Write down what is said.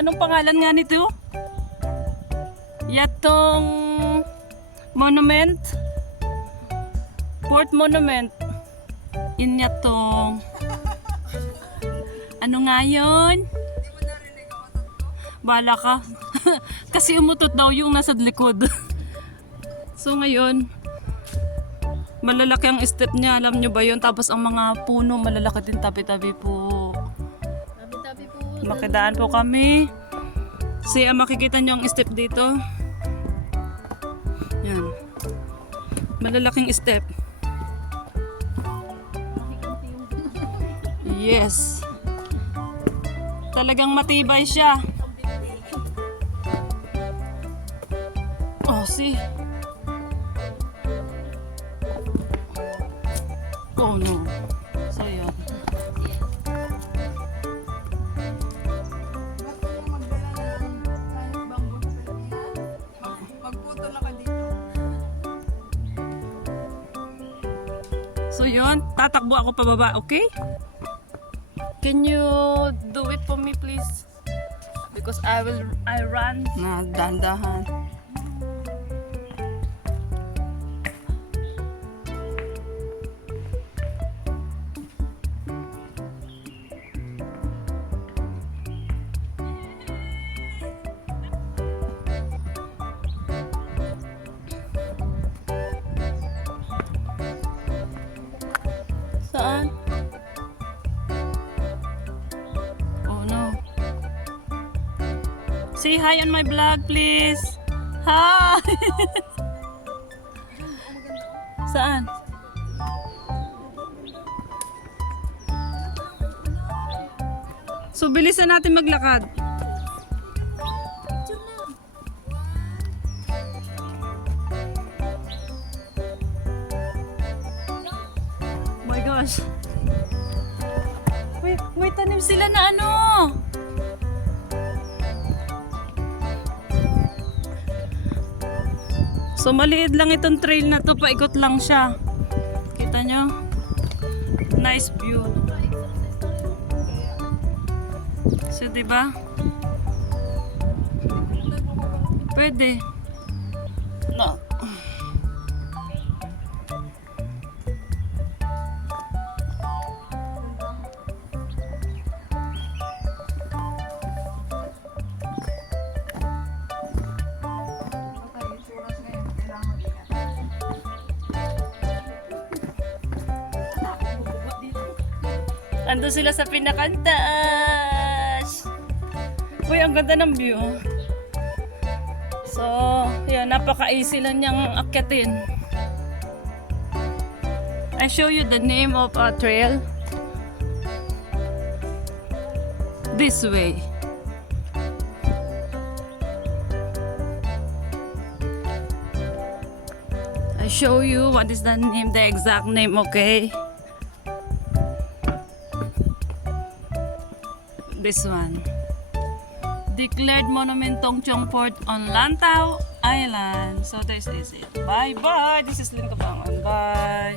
Anong pangalan nga nito? Yatong monument. Port Monument. In Yatong. Ano nga yun? Bala ka. Kasi umutot daw yung nasa likod. So ngayon, malalaki ang step niya. Alam nyo ba yun? Tapos ang mga puno malalaki din tabi-tabi po. Tabi-tabi po. Makidaan po kami. Makikita nyo ang step dito. Yan. Malalaking step. Yes. Talagang matibay siya. Oh, see? Oh no. So, yan. So yun, tatakbo ako pababa, okay? Can you do it for me please? Because I run. Na dandahan. Saan? Oh no. Say hi on my vlog please. Hi. Saan? So bilisan natin maglakad. My gosh. May tanim sila na ano. So maliit lang itong trail na to, paikot lang siya. Kita nyo? Nice view. So diba? Pwede. No. Ando sila sa pinakantaas. Uy, ang ganda ng view. So, yun, napaka-easy lang niyang akyatin. I show you the name of our trail. This way. I show you what is the name, the exact name, okay? This one. Declared Monument Tong Chong Port on Lantau Island. So this is it. Bye bye. This is Lynn Kabangon. Bye.